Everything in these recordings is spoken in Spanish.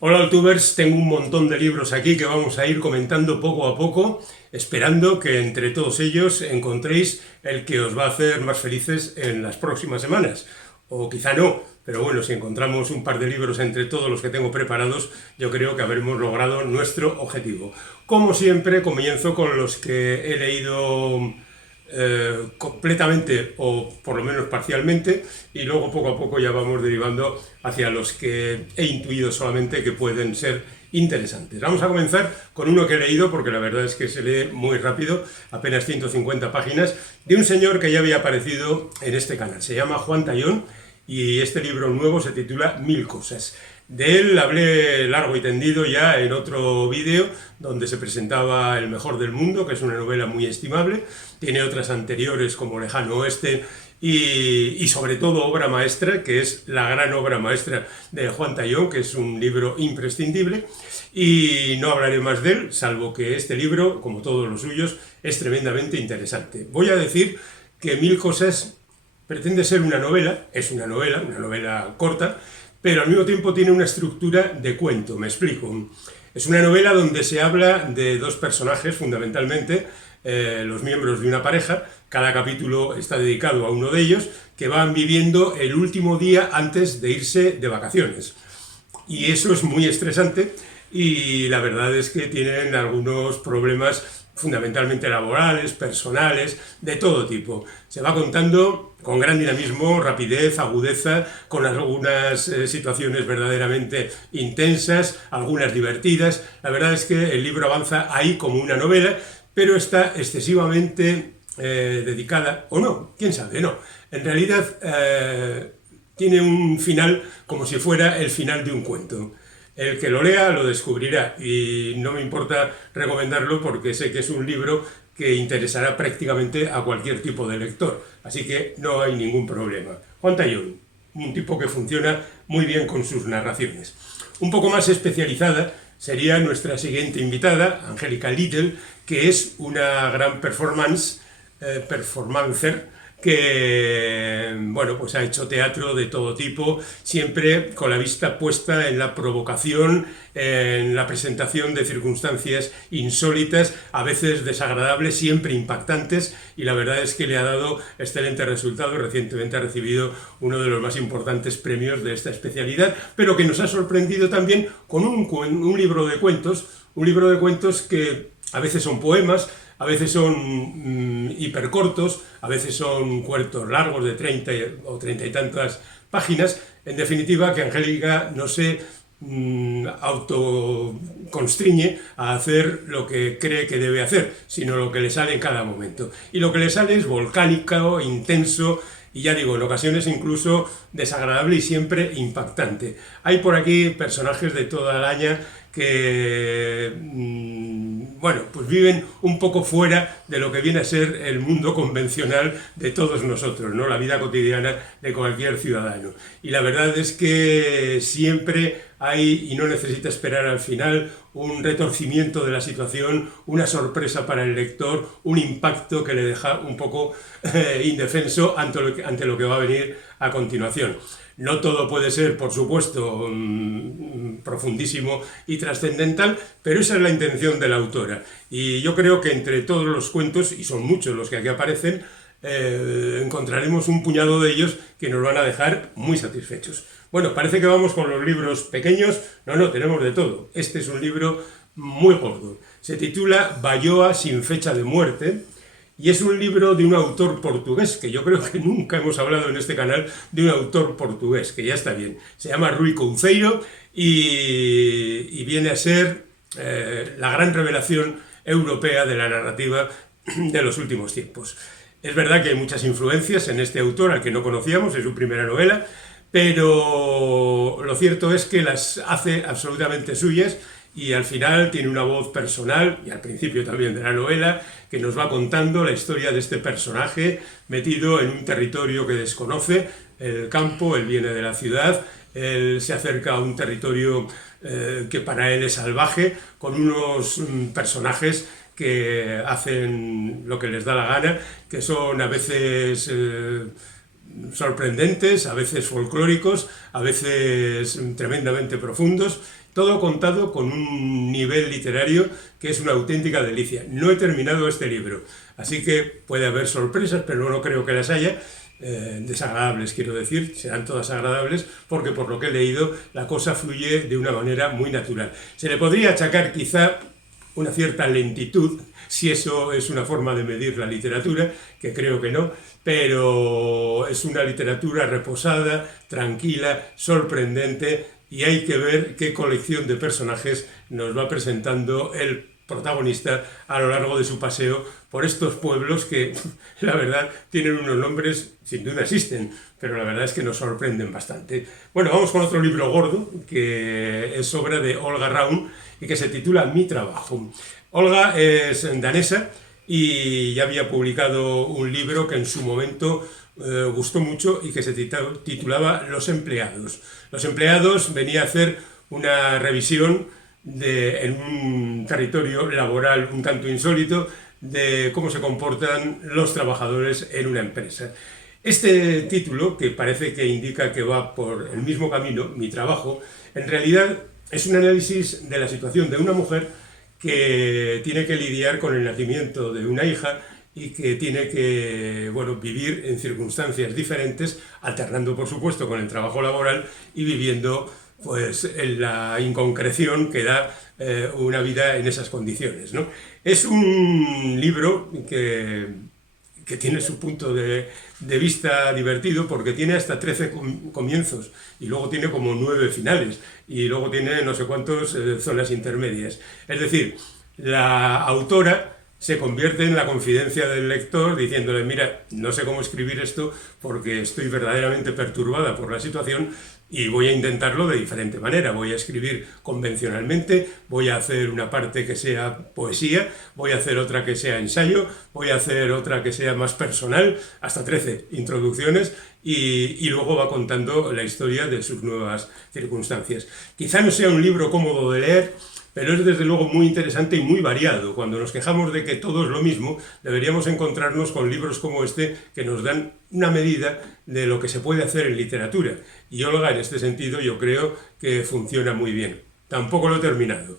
Hola Altubers, tengo un montón de libros aquí que vamos a ir comentando poco a poco, esperando que entre todos ellos encontréis el que os va a hacer más felices en las próximas semanas. O quizá no, pero bueno, si encontramos un par de libros entre todos los que tengo preparados, yo creo que habremos logrado nuestro objetivo. Como siempre, comienzo con los que he leído completamente o por lo menos parcialmente, y luego poco a poco ya vamos derivando hacia los que he intuido solamente que pueden ser interesantes. Vamos a comenzar con uno que he leído porque la verdad es que se lee muy rápido, apenas 150 páginas, de un señor que ya había aparecido en este canal. Se llama Juan Tayón y este libro nuevo se titula Mil cosas. De él hablé largo y tendido ya en otro vídeo donde se presentaba El mejor del mundo, que es una novela muy estimable. Tiene otras anteriores como Lejano Oeste y sobre todo Obra Maestra, que es la gran obra maestra de Juan Tayón, que es un libro imprescindible. Y no hablaré más de él, salvo que este libro, como todos los suyos, es tremendamente interesante. Voy a decir que Mil cosas pretende ser una novela, es una novela corta, pero al mismo tiempo tiene una estructura de cuento, me explico. Es una novela donde se habla de dos personajes, fundamentalmente, los miembros de una pareja. Cada capítulo está dedicado a uno de ellos, que van viviendo el último día antes de irse de vacaciones. Y eso es muy estresante y la verdad es que tienen algunos problemas fundamentalmente laborales, personales, de todo tipo. Se va contando con gran dinamismo, rapidez, agudeza, con algunas situaciones verdaderamente intensas, algunas divertidas. La verdad es que el libro avanza ahí como una novela, pero está excesivamente dedicada, o no, quién sabe, no. En realidad tiene un final como si fuera el final de un cuento. El que lo lea lo descubrirá y no me importa recomendarlo porque sé que es un libro que interesará prácticamente a cualquier tipo de lector, así que no hay ningún problema. Juan Tayón, un tipo que funciona muy bien con sus narraciones. Un poco más especializada sería nuestra siguiente invitada, Angélica Little, que es una gran performancer, que bueno, pues ha hecho teatro de todo tipo, siempre con la vista puesta en la provocación, en la presentación de circunstancias insólitas, a veces desagradables, siempre impactantes, y la verdad es que le ha dado excelentes resultados. Recientemente ha recibido uno de los más importantes premios de esta especialidad, pero que nos ha sorprendido también con un libro de cuentos que a veces son poemas, a veces son hipercortos, a veces son cuentos largos de 30 o 30 y tantas páginas. En definitiva, que Angélica no se autoconstriñe a hacer lo que cree que debe hacer, sino lo que le sale en cada momento. Y lo que le sale es volcánico, intenso, y ya digo, en ocasiones incluso desagradable y siempre impactante. Hay por aquí personajes de toda la aña que bueno, pues viven un poco fuera de lo que viene a ser el mundo convencional de todos nosotros, ¿no? La vida cotidiana de cualquier ciudadano. Y la verdad es que siempre hay, y no necesita esperar al final, un retorcimiento de la situación, una sorpresa para el lector, un impacto que le deja un poco indefenso ante lo que va a venir a continuación. No todo puede ser, por supuesto, profundísimo y trascendental, pero esa es la intención de la autora. Y yo creo que entre todos los cuentos, y son muchos los que aquí aparecen, encontraremos un puñado de ellos que nos van a dejar muy satisfechos. Bueno, parece que vamos con los libros pequeños. No, tenemos de todo. Este es un libro muy gordo. Se titula Bayoa sin fecha de muerte. Y es un libro de un autor portugués, que yo creo que nunca hemos hablado en este canal de un autor portugués, que ya está bien. Se llama Rui Couceiro y viene a ser la gran revelación europea de la narrativa de los últimos tiempos. Es verdad que hay muchas influencias en este autor, al que no conocíamos, es su primera novela, pero lo cierto es que las hace absolutamente suyas y al final tiene una voz personal, y al principio también de la novela, que nos va contando la historia de este personaje metido en un territorio que desconoce, el campo. Él viene de la ciudad, él se acerca a un territorio que para él es salvaje, con unos personajes que hacen lo que les da la gana, que son a veces sorprendentes, a veces folclóricos, a veces tremendamente profundos. todo contado con un nivel literario que es una auténtica delicia. No he terminado este libro, así que puede haber sorpresas, pero no creo que las haya. Desagradables, quiero decir, serán todas agradables, porque por lo que he leído la cosa fluye de una manera muy natural. Se le podría achacar quizá una cierta lentitud, si eso es una forma de medir la literatura, que creo que no, pero es una literatura reposada, tranquila, sorprendente, y hay que ver qué colección de personajes nos va presentando el protagonista a lo largo de su paseo por estos pueblos que, la verdad, tienen unos nombres, sin duda existen, pero la verdad es que nos sorprenden bastante. Bueno, vamos con otro libro gordo, que es obra de Olga Ravn y que se titula Mi trabajo. Olga es danesa y ya había publicado un libro que en su momento gustó mucho y que se titulaba Los empleados. Los empleados venía a hacer una revisión en un territorio laboral un tanto insólito de cómo se comportan los trabajadores en una empresa. Este título, que parece que indica que va por el mismo camino, Mi trabajo, en realidad es un análisis de la situación de una mujer que tiene que lidiar con el nacimiento de una hija y que tiene que, bueno, vivir en circunstancias diferentes, alternando por supuesto con el trabajo laboral y viviendo pues en la inconcreción que da una vida en esas condiciones, ¿no? Es un libro que tiene su punto de vista divertido, porque tiene hasta 13 comienzos y luego tiene como 9 finales y luego tiene no sé cuántas zonas intermedias. Es decir, la autora se convierte en la confidencia del lector diciéndole: mira, no sé cómo escribir esto porque estoy verdaderamente perturbada por la situación y voy a intentarlo de diferente manera. Voy a escribir convencionalmente, voy a hacer una parte que sea poesía, voy a hacer otra que sea ensayo, voy a hacer otra que sea más personal, hasta 13 introducciones, y luego va contando la historia de sus nuevas circunstancias. Quizá no sea un libro cómodo de leer, pero es desde luego muy interesante y muy variado. Cuando nos quejamos de que todo es lo mismo, deberíamos encontrarnos con libros como este que nos dan una medida de lo que se puede hacer en literatura. Y Olga, en este sentido, yo creo que funciona muy bien. Tampoco lo he terminado.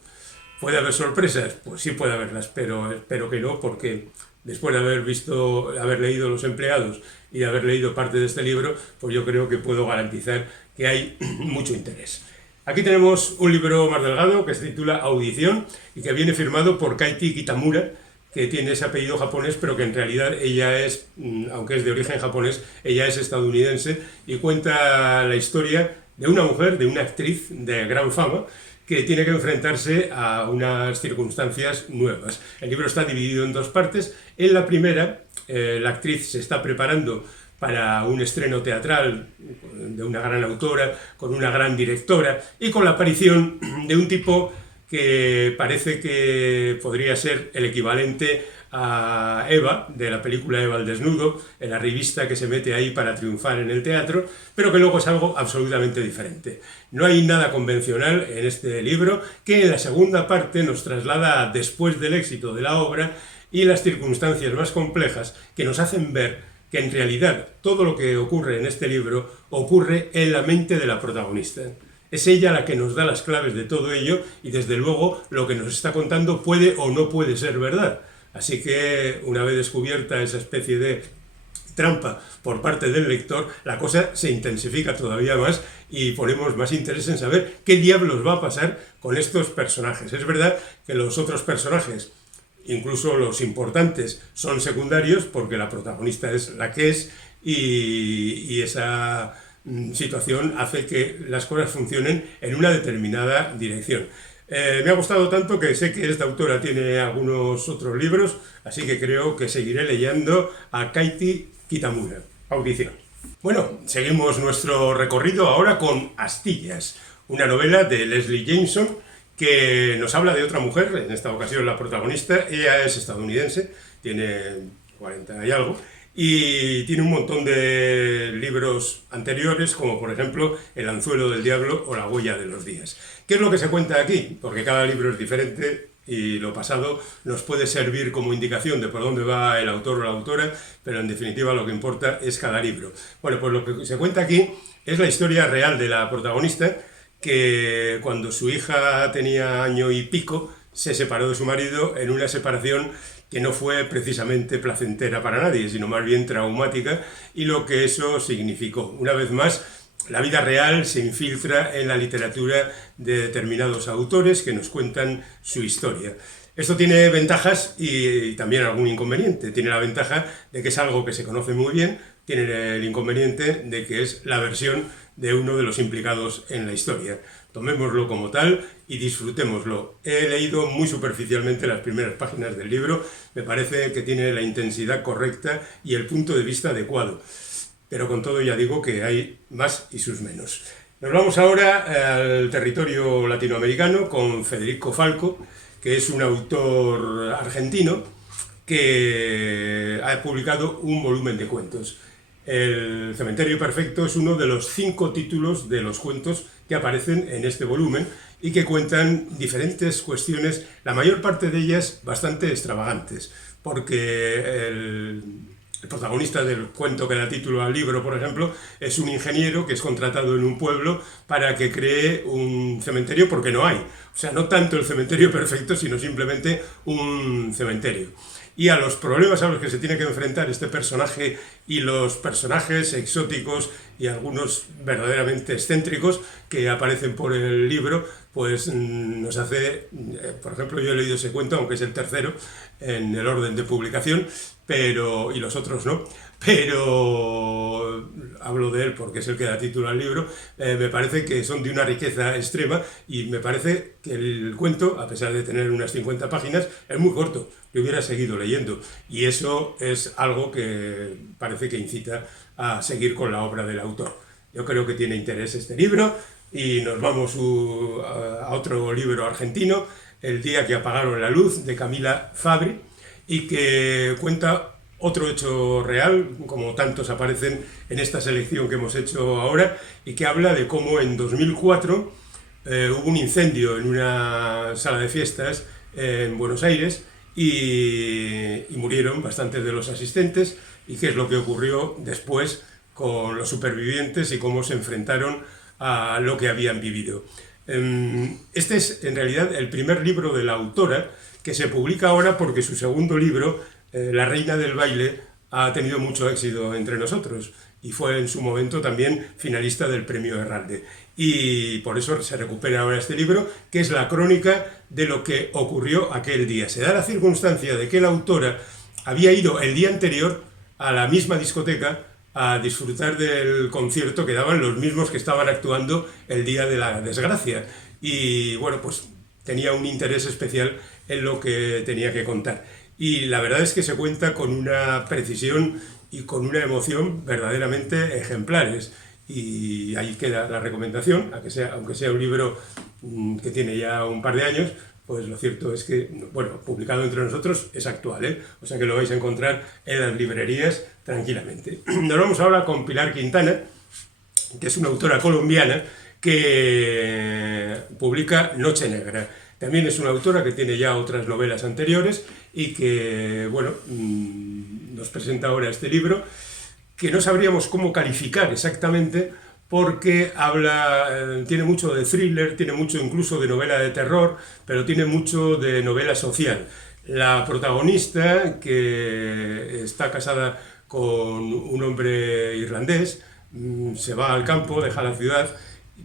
¿Puede haber sorpresas? Pues sí puede haberlas, pero espero que no, porque después de haber leído Los empleados y de haber leído parte de este libro, pues yo creo que puedo garantizar que hay mucho interés. Aquí tenemos un libro más delgado que se titula Audición y que viene firmado por Kaiti Kitamura, que tiene ese apellido japonés, pero que en realidad ella es, aunque es de origen japonés, ella es estadounidense, y cuenta la historia de una mujer, de una actriz de gran fama, que tiene que enfrentarse a unas circunstancias nuevas. El libro está dividido en 2 partes. En la primera, la actriz se está preparando para un estreno teatral de una gran autora, con una gran directora y con la aparición de un tipo que parece que podría ser el equivalente a Eva, de la película Eva al desnudo, el arribista que se mete ahí para triunfar en el teatro, pero que luego es algo absolutamente diferente. No hay nada convencional en este libro, que en la segunda parte nos traslada después del éxito de la obra y las circunstancias más complejas que nos hacen ver que en realidad todo lo que ocurre en este libro ocurre en la mente de la protagonista. Es ella la que nos da las claves de todo ello y desde luego lo que nos está contando puede o no puede ser verdad. Así que una vez descubierta esa especie de trampa por parte del lector, la cosa se intensifica todavía más y ponemos más interés en saber qué diablos va a pasar con estos personajes. Es verdad que los otros personajes, incluso los importantes, son secundarios porque la protagonista es la que es y esa situación hace que las cosas funcionen en una determinada dirección. Me ha gustado tanto que sé que esta autora tiene algunos otros libros, así que creo que seguiré leyendo a Kaiti Kitamura. Audición. Bueno, seguimos nuestro recorrido ahora con Astillas, una novela de Leslie Jameson que nos habla de otra mujer, en esta ocasión la protagonista. Ella es estadounidense, tiene 40 y algo, y tiene un montón de libros anteriores, como por ejemplo El anzuelo del diablo o La huella de los días. ¿Qué es lo que se cuenta aquí? Porque cada libro es diferente y lo pasado nos puede servir como indicación de por dónde va el autor o la autora, pero en definitiva lo que importa es cada libro. Bueno, pues lo que se cuenta aquí es la historia real de la protagonista, que cuando su hija tenía año y pico se separó de su marido en una separación que no fue precisamente placentera para nadie, sino más bien traumática, y lo que eso significó. Una vez más, la vida real se infiltra en la literatura de determinados autores que nos cuentan su historia. Esto tiene ventajas y también algún inconveniente. Tiene la ventaja de que es algo que se conoce muy bien, tiene el inconveniente de que es la versión de uno de los implicados en la historia. Tomémoslo como tal y disfrutémoslo. He leído muy superficialmente las primeras páginas del libro, me parece que tiene la intensidad correcta y el punto de vista adecuado. Pero con todo ya digo que hay más y sus menos. Nos vamos ahora al territorio latinoamericano con Federico Falco, que es un autor argentino que ha publicado un volumen de cuentos. El Cementerio Perfecto es uno de los 5 títulos de los cuentos que aparecen en este volumen y que cuentan diferentes cuestiones, la mayor parte de ellas bastante extravagantes, porque el protagonista del cuento que da título al libro, por ejemplo, es un ingeniero que es contratado en un pueblo para que cree un cementerio porque no hay. O sea, no tanto el cementerio perfecto, sino simplemente un cementerio. Y a los problemas a los que se tiene que enfrentar este personaje y los personajes exóticos y algunos verdaderamente excéntricos que aparecen por el libro, pues nos hace, por ejemplo, yo he leído ese cuento, aunque es el tercero en el orden de publicación, y los otros no, pero hablo de él porque es el que da título al libro. Me parece que son de una riqueza extrema y me parece que el cuento, a pesar de tener unas 50 páginas, es muy corto. Yo hubiera seguido leyendo y eso es algo que parece que incita a seguir con la obra del autor. Yo creo que tiene interés este libro y nos vamos a otro libro argentino, El día que apagaron la luz, de Camila Fabri, y que cuenta otro hecho real, como tantos aparecen en esta selección que hemos hecho ahora, y que habla de cómo en 2004 hubo un incendio en una sala de fiestas en Buenos Aires y murieron bastantes de los asistentes, y qué es lo que ocurrió después con los supervivientes y cómo se enfrentaron a lo que habían vivido. Este es en realidad el primer libro de la autora que se publica ahora porque su segundo libro, La Reina del Baile, ha tenido mucho éxito entre nosotros y fue en su momento también finalista del Premio Herralde. Y por eso se recupera ahora este libro, que es la crónica de lo que ocurrió aquel día. Se da la circunstancia de que la autora había ido el día anterior a la misma discoteca a disfrutar del concierto que daban los mismos que estaban actuando el día de la desgracia. Y bueno, pues tenía un interés especial en lo que tenía que contar. Y la verdad es que se cuenta con una precisión y con una emoción verdaderamente ejemplares. Y ahí queda la recomendación, aunque sea un libro que tiene ya un par de años, pues lo cierto es que, bueno, publicado entre nosotros es actual, ¿eh? O sea que lo vais a encontrar en las librerías tranquilamente. Nos vamos ahora con Pilar Quintana, que es una autora colombiana que publica Noche Negra. También es una autora que tiene ya otras novelas anteriores y que, bueno, nos presenta ahora este libro, que no sabríamos cómo calificar exactamente, porque tiene mucho de thriller, tiene mucho incluso de novela de terror, pero tiene mucho de novela social. La protagonista, que está casada con un hombre irlandés, se va al campo, deja la ciudad,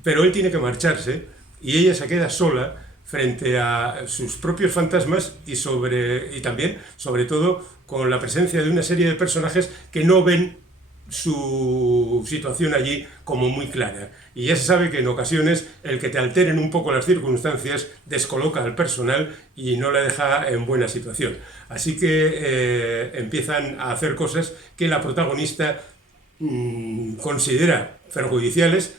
pero él tiene que marcharse y ella se queda sola frente a sus propios fantasmas y también, sobre todo, con la presencia de una serie de personajes que no ven su situación allí como muy clara. Y ya se sabe que en ocasiones el que te alteren un poco las circunstancias descoloca al personal y no le deja en buena situación. Así que empiezan a hacer cosas que la protagonista considera perjudiciales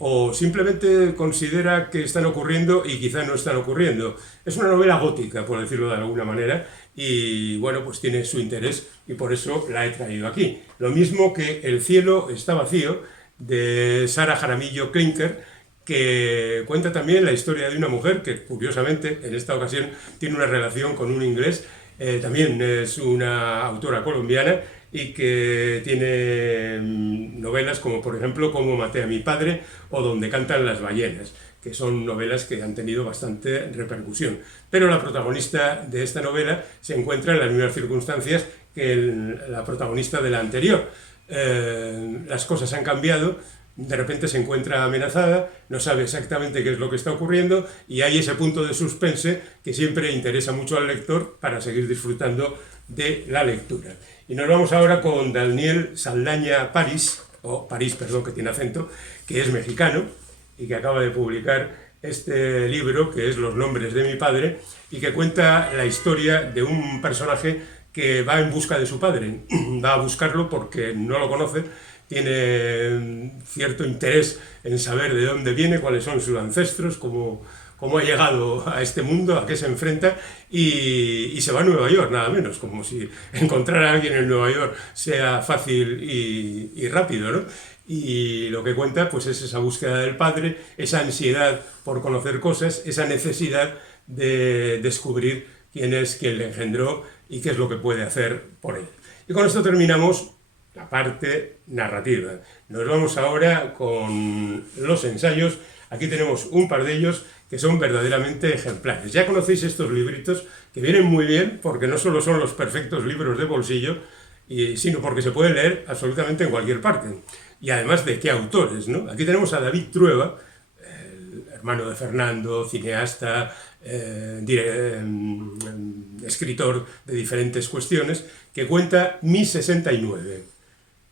o simplemente considera que están ocurriendo y quizá no están ocurriendo. Es una novela gótica, por decirlo de alguna manera, y bueno, pues tiene su interés y por eso la he traído aquí. Lo mismo que El cielo está vacío, de Sara Jaramillo Klinker, que cuenta también la historia de una mujer que, curiosamente, en esta ocasión tiene una relación con un inglés. También es una autora colombiana y que tiene novelas como, por ejemplo, Cómo maté a mi padre o Donde cantan las ballenas. que son novelas que han tenido bastante repercusión. Pero la protagonista de esta novela se encuentra en las mismas circunstancias que la protagonista de la anterior. Las cosas han cambiado, de repente se encuentra amenazada, no sabe exactamente qué es lo que está ocurriendo y hay ese punto de suspense que siempre interesa mucho al lector para seguir disfrutando de la lectura. Y nos vamos ahora con Daniel Saldaña París, perdón, que tiene acento, que es mexicano y que acaba de publicar este libro que es Los nombres de mi padre y que cuenta la historia de un personaje que va en busca de su padre, va a buscarlo porque no lo conoce, tiene cierto interés en saber de dónde viene, cuáles son sus ancestros, cómo ha llegado a este mundo, a qué se enfrenta, y se va a Nueva York, nada menos, como si encontrar a alguien en Nueva York sea fácil y rápido, ¿no? Y lo que cuenta pues es esa búsqueda del padre, esa ansiedad por conocer cosas, esa necesidad de descubrir quién es quien le engendró y qué es lo que puede hacer por él. Y con esto terminamos la parte narrativa. Nos vamos ahora con los ensayos. Aquí tenemos un par de ellos que son verdaderamente ejemplares. Ya conocéis estos libritos que vienen muy bien porque no solo son los perfectos libros de bolsillo, sino porque se pueden leer absolutamente en cualquier parte. Y además de qué autores, ¿no? Aquí tenemos a David Trueba, el hermano de Fernando, cineasta, escritor de diferentes cuestiones, que cuenta Mi 69.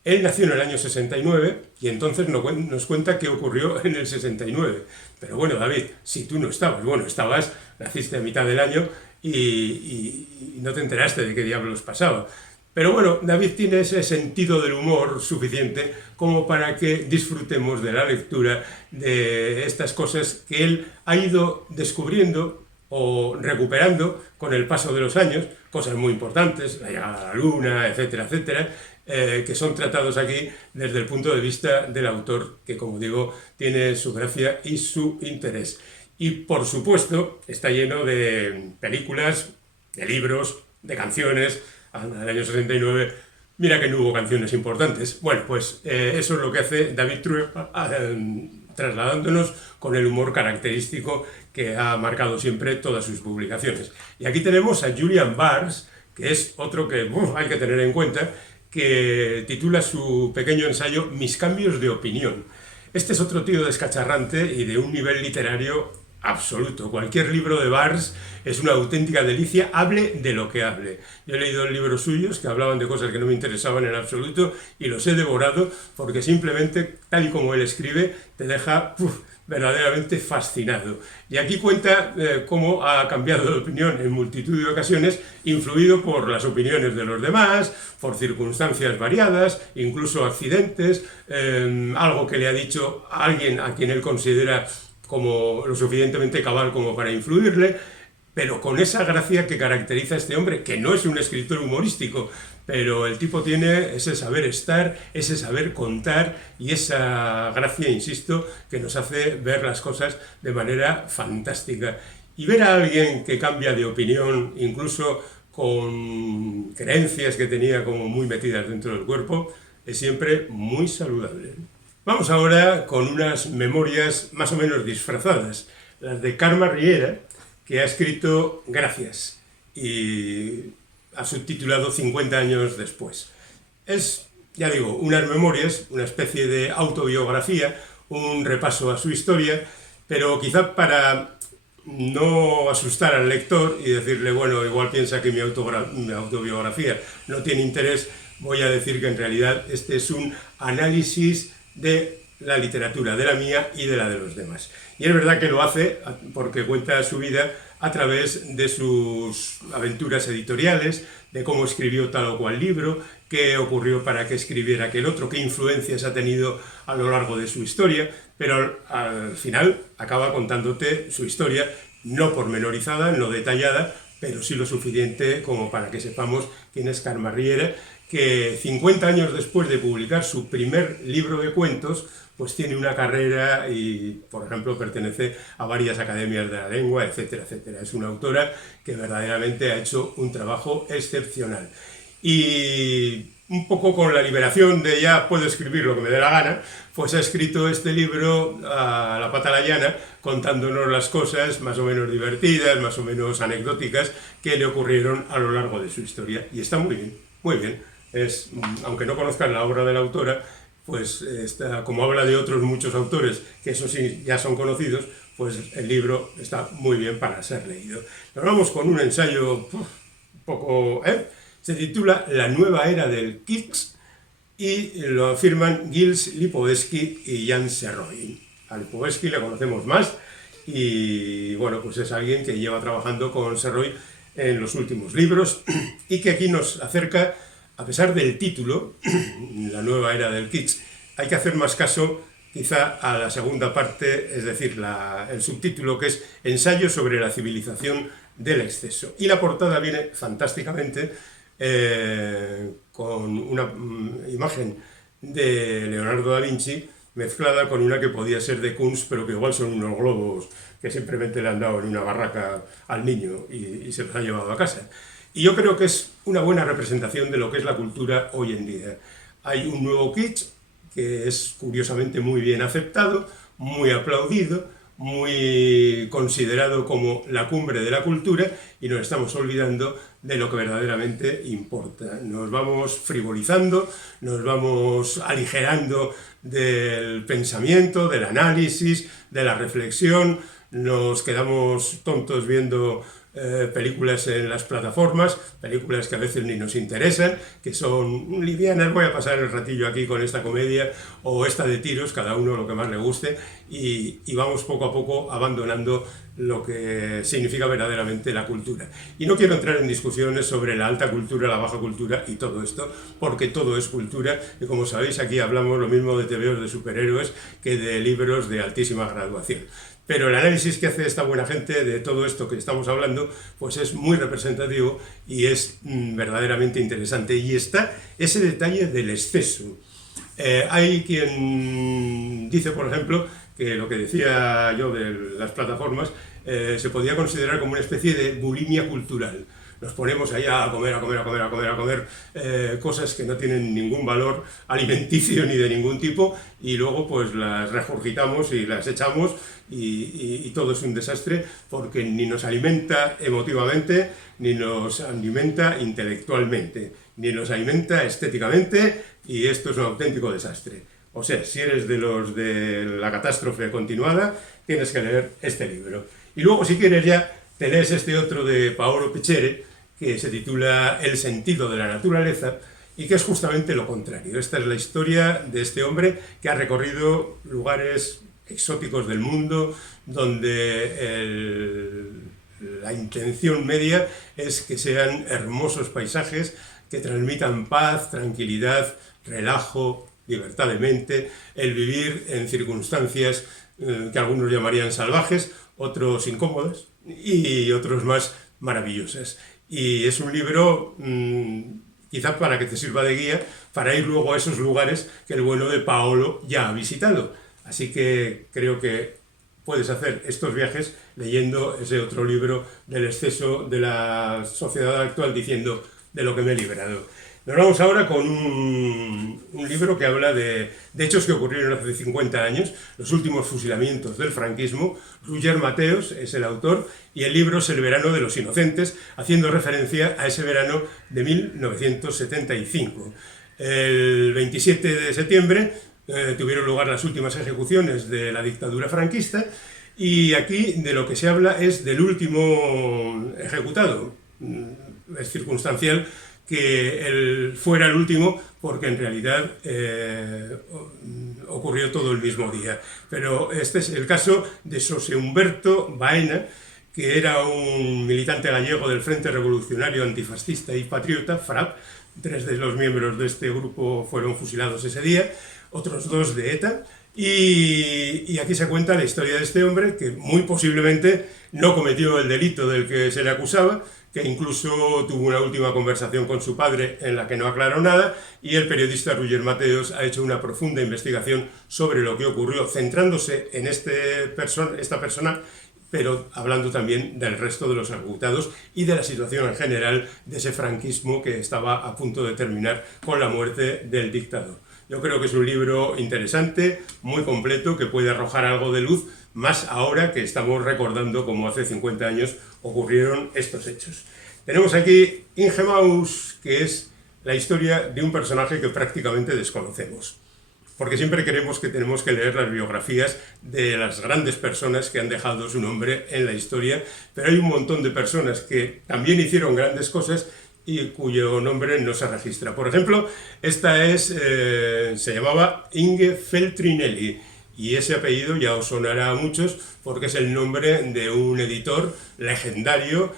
Él nació en el año 69 y entonces nos cuenta qué ocurrió en el 69. Pero bueno, David, si tú no estabas, naciste a mitad del año y no te enteraste de qué diablos pasaba. Pero bueno, David tiene ese sentido del humor suficiente como para que disfrutemos de la lectura de estas cosas que él ha ido descubriendo o recuperando con el paso de los años, cosas muy importantes, la llegada a la luna, etcétera, etcétera, que son tratados aquí desde el punto de vista del autor, que como digo, tiene su gracia y su interés. Y por supuesto, está lleno de películas, de libros, de canciones. En el año 69, mira que no hubo canciones importantes. Bueno, pues eso es lo que hace David Trueba, trasladándonos con el humor característico que ha marcado siempre todas sus publicaciones. Y aquí tenemos a Julian Barnes, que es otro que hay que tener en cuenta, que titula su pequeño ensayo Mis cambios de opinión. Este es otro tío descacharrante y de un nivel literario absoluto. Cualquier libro de Barnes es una auténtica delicia, hable de lo que hable. Yo he leído libros suyos que hablaban de cosas que no me interesaban en absoluto y los he devorado porque simplemente, tal y como él escribe, te deja verdaderamente fascinado. Y aquí cuenta cómo ha cambiado de opinión en multitud de ocasiones, influido por las opiniones de los demás, por circunstancias variadas, incluso accidentes, algo que le ha dicho a alguien a quien él considera como lo suficientemente cabal como para influirle, pero con esa gracia que caracteriza a este hombre, que no es un escritor humorístico, pero el tipo tiene ese saber estar, ese saber contar y esa gracia, insisto, que nos hace ver las cosas de manera fantástica. Y ver a alguien que cambia de opinión, incluso con creencias que tenía como muy metidas dentro del cuerpo, es siempre muy saludable. Vamos ahora con unas memorias más o menos disfrazadas, las de Carme Riera, que ha escrito Gracias y ha subtitulado 50 años después. Es, ya digo, unas memorias, una especie de autobiografía, un repaso a su historia, pero quizá para no asustar al lector y decirle, bueno, igual piensa que mi autobiografía no tiene interés, voy a decir que en realidad este es un análisis de la literatura, de la mía y de la de los demás. Y es verdad que lo hace porque cuenta su vida a través de sus aventuras editoriales, de cómo escribió tal o cual libro, qué ocurrió para que escribiera aquel otro, qué influencias ha tenido a lo largo de su historia, pero al final acaba contándote su historia, no pormenorizada, no detallada, pero sí lo suficiente como para que sepamos quién es Carme Riera, que 50 años después de publicar su primer libro de cuentos, pues tiene una carrera y, por ejemplo, pertenece a varias academias de la lengua, etcétera, etcétera. Es una autora que verdaderamente ha hecho un trabajo excepcional. Y un poco con la liberación de ya puedo escribir lo que me dé la gana, pues ha escrito este libro a la pata a la llana, contándonos las cosas más o menos divertidas, más o menos anecdóticas que le ocurrieron a lo largo de su historia. Y está muy bien, muy bien. Aunque no conozcan la obra de la autora, pues como habla de otros muchos autores, que eso sí ya son conocidos, pues el libro está muy bien para ser leído. Nos vamos con un ensayo un poco... Se titula La nueva era del kitsch y lo firman Gilles Lipovetsky y Jan Serroin. A Lipovetsky le conocemos más y bueno, pues es alguien que lleva trabajando con Serroin en los últimos libros y que aquí nos acerca, a pesar del título, La nueva era del kitsch, hay que hacer más caso quizá a la segunda parte, es decir, el subtítulo, que es Ensayo sobre la civilización del exceso. Y la portada viene fantásticamente con una imagen de Leonardo da Vinci mezclada con una que podía ser de Kunst, pero que igual son unos globos que simplemente le han dado en una barraca al niño y se los ha llevado a casa. Y yo creo que es una buena representación de lo que es la cultura hoy en día. Hay un nuevo kitsch que es curiosamente muy bien aceptado, muy aplaudido, muy considerado como la cumbre de la cultura, y nos estamos olvidando de lo que verdaderamente importa. Nos vamos frivolizando, nos vamos aligerando del pensamiento, del análisis, de la reflexión, nos quedamos tontos viendo películas en las plataformas, películas que a veces ni nos interesan, que son livianas, voy a pasar el ratillo aquí con esta comedia o esta de tiros, cada uno lo que más le guste, y vamos poco a poco abandonando lo que significa verdaderamente la cultura. Y no quiero entrar en discusiones sobre la alta cultura, la baja cultura y todo esto, porque todo es cultura, y como sabéis aquí hablamos lo mismo de tebeos de superhéroes que de libros de altísima graduación. Pero el análisis que hace esta buena gente de todo esto que estamos hablando, pues es muy representativo y es verdaderamente interesante. Y está ese detalle del exceso. Hay quien dice, por ejemplo, que lo que decía yo de las plataformas se podía considerar como una especie de bulimia cultural. Nos ponemos ahí a comer cosas que no tienen ningún valor alimenticio ni de ningún tipo, y luego pues las regurgitamos y las echamos y todo es un desastre, porque ni nos alimenta emotivamente, ni nos alimenta intelectualmente, ni nos alimenta estéticamente, y esto es un auténtico desastre. O sea, si eres de los de la catástrofe continuada, tienes que leer este libro. Y luego, si quieres ya, te lees este otro de Paolo Pecchere, que se titula El sentido de la naturaleza, y que es justamente lo contrario. Esta es la historia de este hombre que ha recorrido lugares exóticos del mundo, donde la intención media es que sean hermosos paisajes que transmitan paz, tranquilidad, relajo, libertad de mente, el vivir en circunstancias que algunos llamarían salvajes, otros incómodas y otros más maravillosas. Y es un libro quizá para que te sirva de guía para ir luego a esos lugares que el bueno de Paolo ya ha visitado. Así que creo que puedes hacer estos viajes leyendo ese otro libro del exceso de la sociedad actual, diciendo de lo que me he librado. Nos vamos ahora con un libro que habla de hechos que ocurrieron hace 50 años, los últimos fusilamientos del franquismo. Roger Mateos es el autor y el libro es El verano de los inocentes, haciendo referencia a ese verano de 1975. El 27 de septiembre tuvieron lugar las últimas ejecuciones de la dictadura franquista, y aquí de lo que se habla es del último ejecutado. Es circunstancial que él fuera el último, porque en realidad ocurrió todo el mismo día. Pero este es el caso de Xosé Humberto Baena, que era un militante gallego del Frente Revolucionario Antifascista y Patriota, FRAP. 3 de los miembros de este grupo fueron fusilados ese día, otros 2 de ETA, y aquí se cuenta la historia de este hombre, que muy posiblemente no cometió el delito del que se le acusaba, que incluso tuvo una última conversación con su padre en la que no aclaró nada, y el periodista Roger Mateos ha hecho una profunda investigación sobre lo que ocurrió, centrándose en esta persona, pero hablando también del resto de los ejecutados y de la situación en general de ese franquismo que estaba a punto de terminar con la muerte del dictador. Yo creo que es un libro interesante, muy completo, que puede arrojar algo de luz, más ahora que estamos recordando cómo hace 50 años ocurrieron estos hechos. Tenemos aquí Ingemaus, que es la historia de un personaje que prácticamente desconocemos, porque siempre creemos que tenemos que leer las biografías de las grandes personas que han dejado su nombre en la historia, pero hay un montón de personas que también hicieron grandes cosas y cuyo nombre no se registra. Por ejemplo, esta se llamaba Inge Feltrinelli, y ese apellido ya os sonará a muchos porque es el nombre de un editor legendario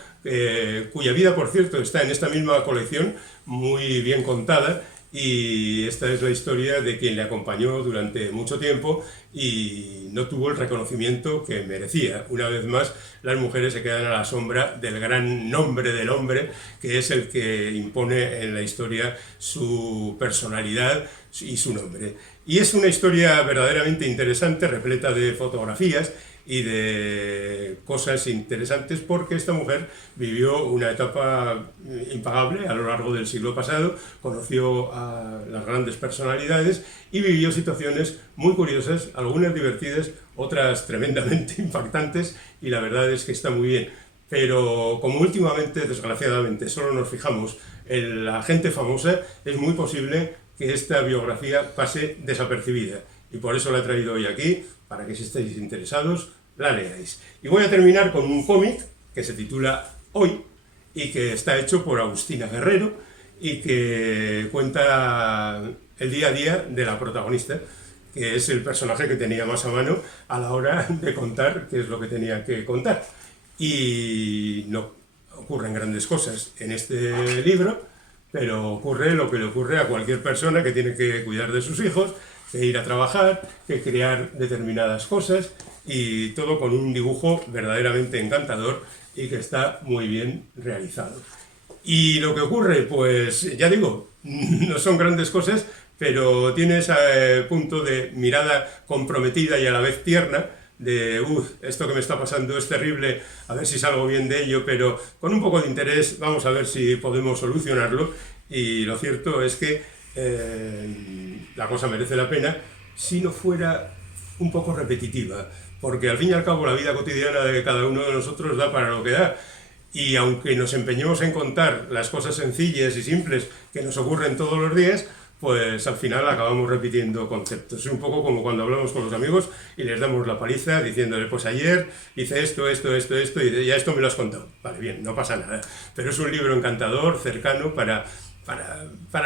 cuya vida, por cierto, está en esta misma colección, muy bien contada, y esta es la historia de quien le acompañó durante mucho tiempo y no tuvo el reconocimiento que merecía. Una vez más, las mujeres se quedan a la sombra del gran nombre del hombre, que es el que impone en la historia su personalidad y su nombre. Y es una historia verdaderamente interesante, repleta de fotografías y de cosas interesantes, porque esta mujer vivió una etapa impagable a lo largo del siglo pasado, conoció a las grandes personalidades y vivió situaciones muy curiosas, algunas divertidas, otras tremendamente impactantes, y la verdad es que está muy bien. Pero como últimamente, desgraciadamente, solo nos fijamos en la gente famosa, es muy posible que esta biografía pase desapercibida. Y por eso la he traído hoy aquí, para que si estáis interesados, la leáis. Y voy a terminar con un cómic que se titula Hoy y que está hecho por Agustina Guerrero y que cuenta el día a día de la protagonista, que es el personaje que tenía más a mano a la hora de contar qué es lo que tenía que contar. Y no ocurren grandes cosas en este libro, pero ocurre lo que le ocurre a cualquier persona que tiene que cuidar de sus hijos, que ir a trabajar, que crear determinadas cosas, y todo con un dibujo verdaderamente encantador y que está muy bien realizado. Y lo que ocurre, pues ya digo, no son grandes cosas, pero tiene ese punto de mirada comprometida y a la vez tierna, de esto que me está pasando es terrible, a ver si salgo bien de ello, pero con un poco de interés vamos a ver si podemos solucionarlo. Y lo cierto es que la cosa merece la pena si no fuera un poco repetitiva, porque al fin y al cabo la vida cotidiana de cada uno de nosotros da para lo que da, y aunque nos empeñemos en contar las cosas sencillas y simples que nos ocurren todos los días, pues al final acabamos repitiendo conceptos. Es un poco como cuando hablamos con los amigos y les damos la paliza diciéndole, pues ayer hice esto, y ya esto me lo has contado. Vale, bien, no pasa nada. Pero es un libro encantador, cercano, para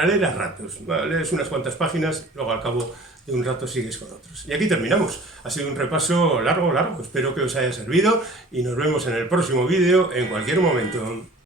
leer a ratos. Vale, lees unas cuantas páginas, luego al cabo de un rato sigues con otros. Y aquí terminamos. Ha sido un repaso largo. Espero que os haya servido y nos vemos en el próximo vídeo en cualquier momento.